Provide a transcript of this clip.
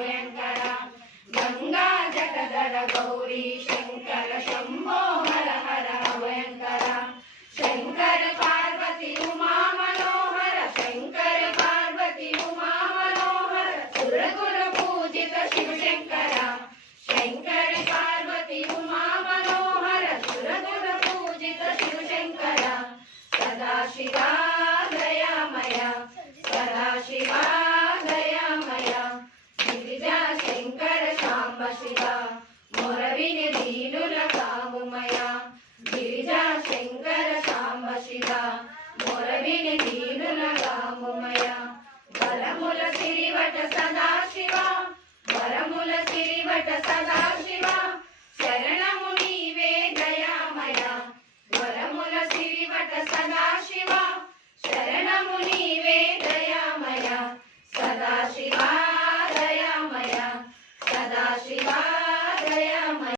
भयंकर गंगा जटधर गौरी शंकर शंभो हर हर भयंकर शंकर पार्वती उमा मनोहर शंकर पार्वती उमा मनोहर सुरगुर पूजित शिव शंकर शंकर पार्वती उमा मनोहर सुरगुर पूजित शिव शंकर सदा शिवा दयामय सदा शिवा दयामय गिरिजा शंकर शांब शिवा मोरविनि दीनुल कामुमय गिरिजा शंकर शांब शिवा मोरविनि दीनुल कामुमय वरमुल सिरिवट सदा शिवा वरमुल सिरिवट सदा शिवा शरणमु नीवे दयामय वरमुल सिरिवट सदा शिवा शरणमु नीवे दयामय सदा शिवा दयामय सदा शिवा